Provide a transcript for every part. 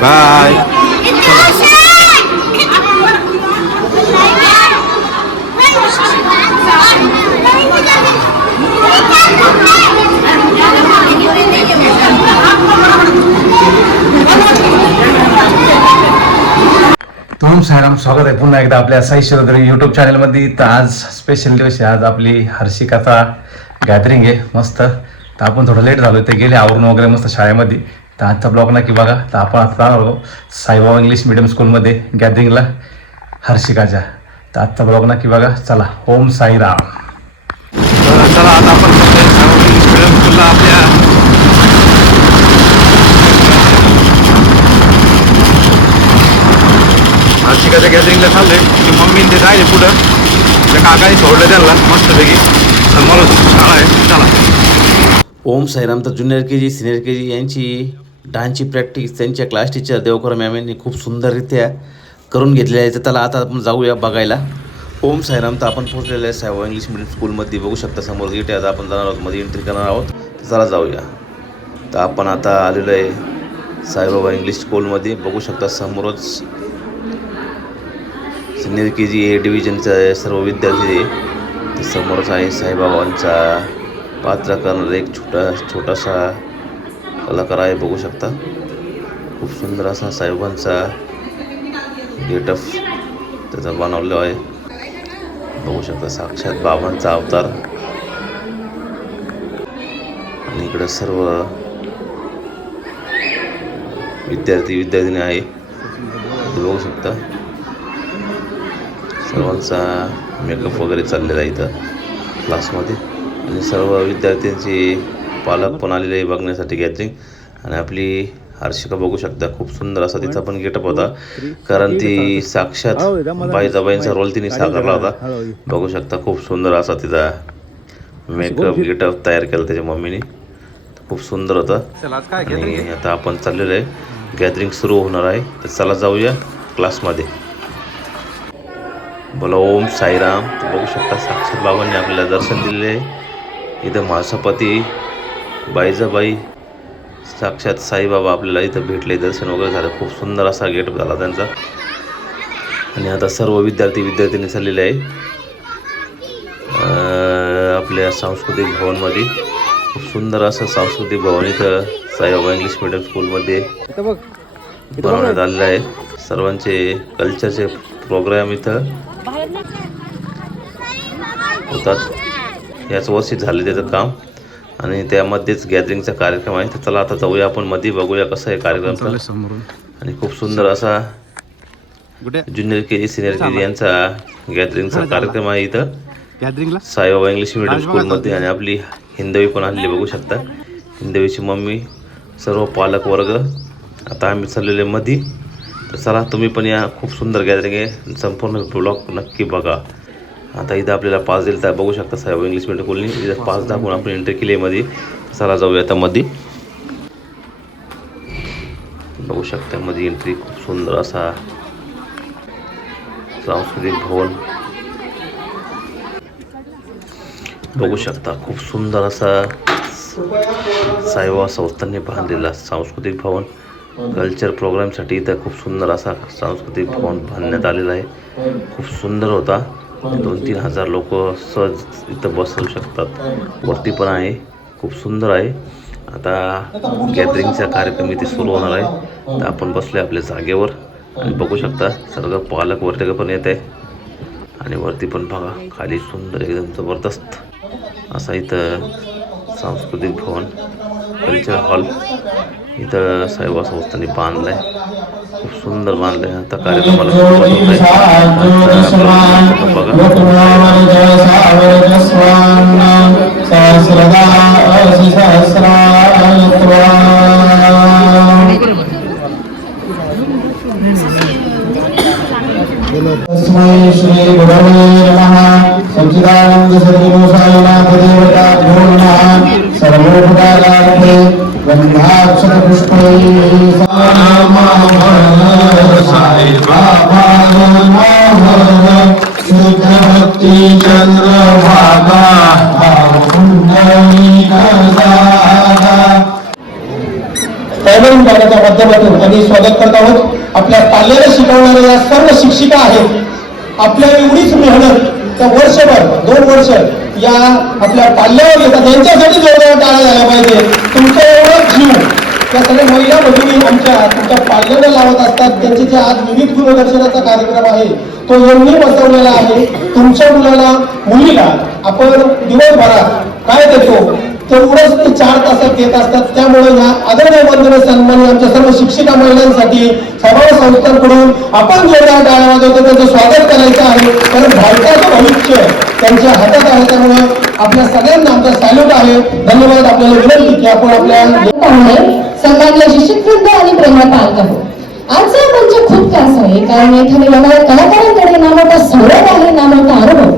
Bye. तुम सायराम, स्वागत आहे पुन्हा एकदा आपल्या साई शिरोद्री यूट्यूब चॅनलमध्ये. तर आज स्पेशल दिवस आहे. आज आपली हर्षिकाचा गॅदरिंग आहे मस्त. तर आपण थोडं लेट झालो, ते गेले आवरून वगैरे मस्त शाळेमध्ये. तर आजचा ब्लॉग नक्की बघा. तर आपण आता जाणार आहोत साईबाबा इंग्लिश मिडियम स्कूलमध्ये गॅदरिंगला हर्षिकाच्या. तर आजचा ब्लॉग नक्की बघा. चला, ओम साईराम. चला आता आपण इंग्लिश मिडियम स्कूलला आपल्या हर्षिकाच्या गॅदरिंगला चाललंय. की मम्मीने ते राहिले पुढं, त्या काकाने सोडलं त्यांना मस्तपैकी. समोर शाळा आहे. चला. ओम साईराम. तर ज्युनियर के जी, सिनियर के जी यांची डान्सची प्रॅक्टिस त्यांच्या क्लास टीचर देवकर मॅम यांनी खूप सुंदररित्या करून घेतलेली आहे. तर त्याला आता आपण जाऊया बघायला. ओम साईराम. तर आपण पोहोचलेलं आहे साईबाबा इंग्लिश मिडियम स्कूलमध्ये. बघू शकता समोर गेट आहे. आता आपण जाणार आहोत, मध्ये एंट्री करणार आहोत. तर चला जाऊया. तर आपण आता आलेलो आहे साईबाबा इंग्लिश स्कूलमध्ये. बघू शकता समोरच सिनियर के जी ए डिव्हिजनचा सर्व विद्यार्थी. ते समोरच आहे साईबाबांचा पात्र करणारा एक छोटासा कलाकार आहे. बघू शकता खूप सुंदर असा साईबाबांचा गेटअप त्याचा बनवलेला आहे. बघू शकता साक्षात बाबांचा अवतार. आणि इकडे सर्व विद्यार्थिनी आहे. बघू शकता सर्वांचा मेकअप वगैरे चाललेला आहे इथं क्लासमध्ये. आणि सर्व विद्यार्थ्यांचे पालक पण आलेले आहे बघण्यासाठी गॅदरिंग. आणि आपली हर्षिका बघू शकता खूप सुंदर असा तिचा पण गेटअप होता, कारण ती साक्षात बाईजाबाईंचा रोल तिने साकारला होता. बघू शकता खूप सुंदर असा तिचा मेकअप गेटअप तयार केला त्याच्या मम्मीने. खूप सुंदर होता. आणि आता आपण चाललेलो आहे, गॅदरिंग सुरू होणार आहे. तर चला जाऊया क्लासमध्ये. बोला ओम साईराम. तर बघू शकता साक्षात बाबांनी आपल्याला दर्शन दिलेले आहे. इथं महासपती बाईजाबाई साक्षात साईबाबा आपल्याला इथं भेटले, दर्शन वगैरे झालं. खूप सुंदर असा गेटअप झाला त्यांचा. आणि आता सर्व विद्यार्थी चाललेले आहे आपल्या सांस्कृतिक भवनमध्ये. खूप सुंदर असं सांस्कृतिक भवन इथं साईबाबा इंग्लिश मिडियम स्कूलमध्ये बनवण्यात आलेलं आहे. सर्वांचे कल्चरचे प्रोग्राम इथं होतात. याच वर्षी झाले त्याचं काम. आणि त्यामध्येच गॅदरिंगचा कार्यक्रम आहे. तर चला आता जाऊया आपण मध्ये, बघूया कसा आहे कार्यक्रम. आणि खूप सुंदर असा ज्युनियर के जी, सिनियर के जी यांचा गॅदरिंगचा कार्यक्रम आहे इथं गॅदरिंगला साईबाबा इंग्लिश मिडियम स्कूलमध्ये. आणि आपली हिंदवी पण आलेली बघू शकता, हिंदवीची मम्मी, सर्व पालक वर्ग. आता आम्ही चाललेले मध्ये. तर चला तुम्ही पण या. खूप सुंदर गॅदरिंग आहे. संपूर्ण ब्लॉग नक्की बघा. आता इथं आपल्याला पास दिला तर बघू शकता साईबाबा इंग्लिश मिडियम स्कूलनी इथं पास दाखवून आपण एंट्री केली आहे मध्ये. चला जाऊया आता मध्ये. बघू शकता मध्ये एंट्री. खूप सुंदर असा सांस्कृतिक भवन बघू शकता. खूप सुंदर असा साईबाबा संस्थांनी बांधलेला सांस्कृतिक भवन. कल्चर प्रोग्रामसाठी इथं खूप सुंदर असा सांस्कृतिक भवन बांधण्यात आलेला आहे. खूप सुंदर होता. 2-3 हजार लोक सहज इथं बसू शकतात. वरती पण आहे, खूप सुंदर आहे. आता गॅदरिंगचा कार्यक्रम इथे सुरू होणार आहे. तर आपण बसलो आपल्या जागेवर. आणि बघू शकता सर्व पालक वरती पण येत आहे. आणि वरती पण बघा खाली सुंदर एकदम जबरदस्त असा इथं सांस्कृतिक भवन कल्चर हॉल इथं साईबाबा संस्थांनी बांधलं आहे. खूप सुंदर बांधलं आहे. आता कार्यक्रमाला सुरुवात होत तस्मै श्री गुरवे नमः. सच्चिदानंद सद्गुरु साईनाथ देवताभ्यो नमः. सर्वोपकारार्थे गंधाक्षत पुष्पैः साई बाबा नमः. शुद्ध भक्ति चंद्रभागा पुंडरीक दाता. माध्यमातून आम्ही स्वागत करत आहोत. आपल्या पाल्याला शिकवणाऱ्या या सर्व शिक्षिका आहेत. आपल्या एवढीच मेहनत त्या वर्षभर 2 वर्ष या आपल्या पाल्यावर येतात, यांच्यासाठी जोरदार टाळ्या झाल्या पाहिजे. तुमचं एवढं जीव त्या सगळ्या महिला भगिनी आमच्या तुमच्या पाल्याला लावत असतात. त्यांचे जे आज विविध गुणदर्शनाचा कार्यक्रम आहे तो यांनी बसवलेला आहे. तुमच्या मुलीला आपण दिवसभरात काय देतो तेवढंच ते 4 तासात देत असतात. त्यामुळे या आदरणीय वंदनीय सन्माननीय आमच्या सर्व शिक्षिका महिलांसाठी सर्व संस्थांकडून आपण जोरदार टाळ्या वाजवतो, त्यांचं स्वागत करायचं आहे. कारण भारताचं भविष्य त्यांच्या हातात आहे. त्यामुळे आपल्या सगळ्यांना आमचा सॅल्यूट आहे. धन्यवाद. आपल्याला विनंती की आपण आपल्या सन्माननीय शिक्षकवृंद आणि प्रेमळ पालक आहोत. आजचा मंच खूप खास आहे कारण येथे येणाऱ्या कलाकारांकडे ना मोठा संवाद आहे ना मोठा अनुभव,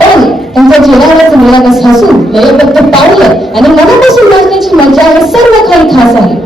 पण त्यांच्या चेहऱ्यावरचं निरागस हसून लयबद्ध पावलं आणि मनापासून नाचण्याची मजा हे सर्व काही खास आहे.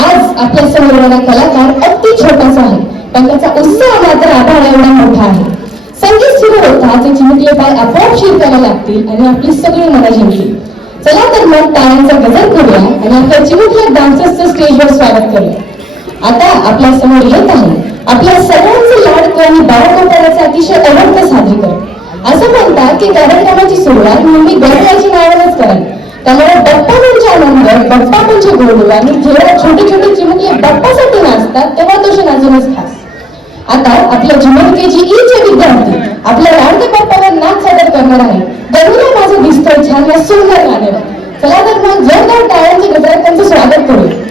आज आपल्या समोर येणारा कलाकार अगदी छोटासा आहे, पण त्याचा उत्साह मात्र आभाळ एवढा मोठा आहे. संगीत सुरू होता ते चिमुकले पाय आपोआप शिरकायला लागतील आणि आपली सगळी मनं जिंकतील. चला तर मग टाळ्यांचा गजर करूया आणि आपल्या चिमुकल्या डान्सर्सचं स्टेजवर स्वागत करूया. आता आपल्या समोर येत आहे आपल्या सर्वांचे लाडकं आणि बाळगोपाळाचे अतिशय अनंत सादरीकरण. असं म्हणतात की कार्यक्रमाची सुरुवात नेहमी गणरायाची नावानच करावी. त्यामुळे बाप्पा म्हणजे आनंद, बाप्पा म्हणजे गोड आणि जेव्हा छोटे छोटे चिमुकले बाप्पासाठी नाचतात तेव्हा तसे नाचूनच खास. आता आपल्या जुनियर KG चे विद्यार्थी आपल्या लाडक्या बाप्पाला नाच सादर करणार आहे. बघूया माझं दिसतंय छान या सुंदर गाण्याला. चला तर मग जोरदार टाळ्यांच्या गजरात त्यांचं स्वागत करूया.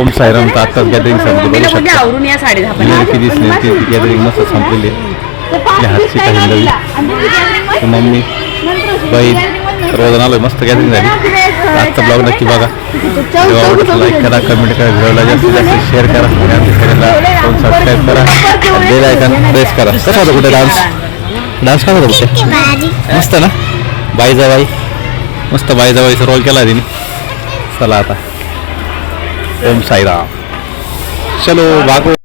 ओम साईराम तर आत्ताच गॅदरिंग संपली बघू शकता आवरून या 10:30 किती दिसली ती गॅदरिंग मस्त संपलेली आहे. आपल्या हातची काही हिंदवी मम्मी बहीण सर्वजण आलोय मस्त गॅदरिंग झाली. आजचा ब्लॉग नक्की बघा. व्हिडिओ आवडला लाईक करा कमेंट करा व्हिडिओला जास्तीत जास्त शेअर करा आणि आमच्या चॅनलला सबस्क्राईब करा बेल आयकॉन प्रेस करा. कसा होता कुठे डान्स कसा होता कुठे मस्त ना बाईजाबाई मस्त बाईजाबाईचा रोल केला तिने. चला आता ओम साईराम चलो भागो.